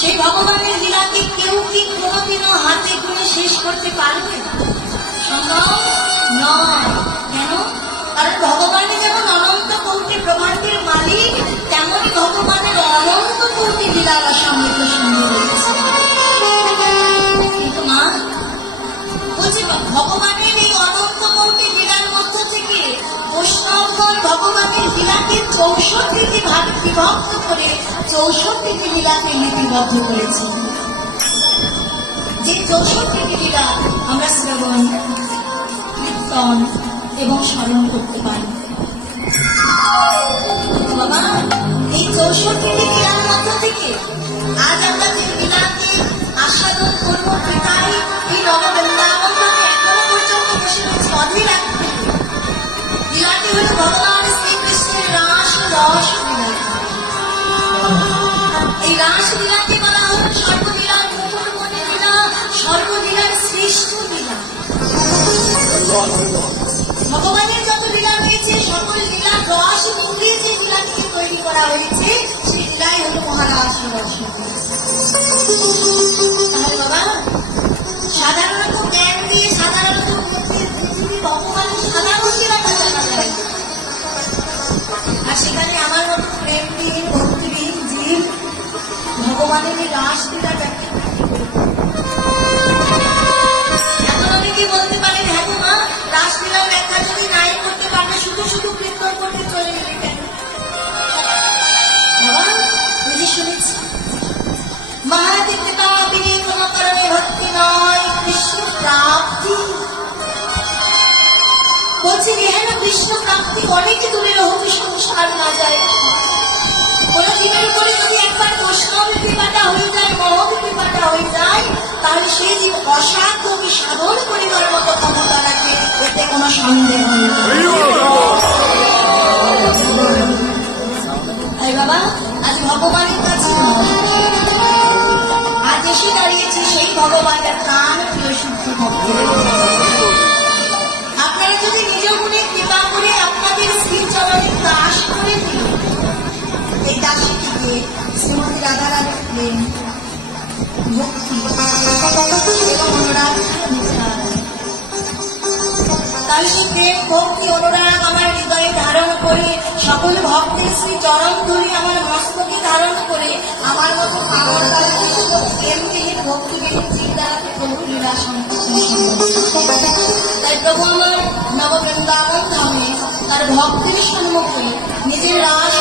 সেই ভগবানের লীলাকে কেউ কি কোনোদিনও হাতে গুনে শেষ করতে পারবে? সম্ভব নয়। কেন? কারণ ভগবানের যেমন অনন্ত কোটি ব্রহ্মাণ্ডের মালিক, তেমনই ভগবানের অনন্ত কোটি লীলা অসমৃত সুন্দর রয়েছে। কিন্তু মা বলছি, ভগবানের এই অনন্ত কোটি লীলার মধ্য থেকে বৈষ্ণবগণ ভগবানের লীলাকে 64টি ভাগে বিভক্ত করে 64টি লীলাকে লিপিবদ্ধ করেছে। যে 64টি লীলা আমরা শ্রবণ, কীর্তন এবং স্মরণ করতে পারি। বাবা, এই 64টি লীলার মধ্য থেকে আজ আমরা যে লীলাকে আস্বাদন করবো, তাই এই নববৃন্দাবন ধামে এখনো পর্যন্ত বসে রয়েছে অধীর আগ্রহে। লীলাটি হল ভগবান শ্রীকৃষ্ণের রাস রস লীলা। এই রাস লীলাকে বলা হল সর্বলীলার মুকুটমণি লীলা, সর্বলীলার শ্রেষ্ঠ লীলা। ভগবানের যত লীলা রয়েছে সকল লীলা রস মিলিয়ে যে লীলা থেকে তৈরি করা হয়েছে, সেই লীলাই হল মহারাস রস। তাহলে বাবা, সাধারণত জ্ঞান দিয়ে সাধারণত পৃথিবী ভগবানের সাধারণ লীলাটা জানা যায়, আর সেখানে আমার মতো প্রেমহীন ভক্তিহীন জীব ভগবানের এই রাস লীলাটা এখন অনেকে বলতে পারেন, হ্যাঁ গো মা, রাসলীলার ব্যাখ্যা যদি নাই করতে পারবে, শুধু শুধু কীর্তন করতে চলে গেলে কেন? বাবা, বুঝে শুনেছি মহাদিতা বিনে কোনো কারণে ভক্তি নয়, কৃষ্ণ প্রাপ্তি। বলছি হ্যাঁ না, কৃষ্ণ প্রাপ্তি অনেক দূরে হোক, সংসার না যায়। কোন জীবের উপরে যদি একবার বৈষ্ণব কৃপাটা হয়ে যায়, মহৎ কৃপাটা হয়ে যায়, তাহলে সেই জীব অসাধ্য কি সাধন করিবার মতো ক্ষমতা রাখে, এতে কোনো সন্দেহ নেই। তাই বাবা, আজ ভগবানের কাছে আজ এসে দাঁড়িয়েছে সেই ভগবানের প্রাণ প্রিয় শুদ্ধ ভক্ত। আপনারা যদি নিজ গুণে কৃপা করে আপনাদের শ্রীচরণে দাস করে দিল, এই দাসীটিকে শ্রীমতী রাধারানীর প্রেম, ভক্তি এবং অনুরাগ, তাহলে সেই প্রেম, ভক্তি, অনুরাগ আমার হৃদয়ে ধারণ করে, সকল ভক্তের শ্রী চরণ ধরে আমার মস্তকে ধারণ করে, আমার মতো পাগল দ্বারা কিছু প্রেমবিহীন ভক্তিবিহীন জীব দ্বারা প্রভু লীলা তাই প্রভু আমার নববৃন্দাবন ধামে তার ভক্তের সম্মুখে নিজের রাস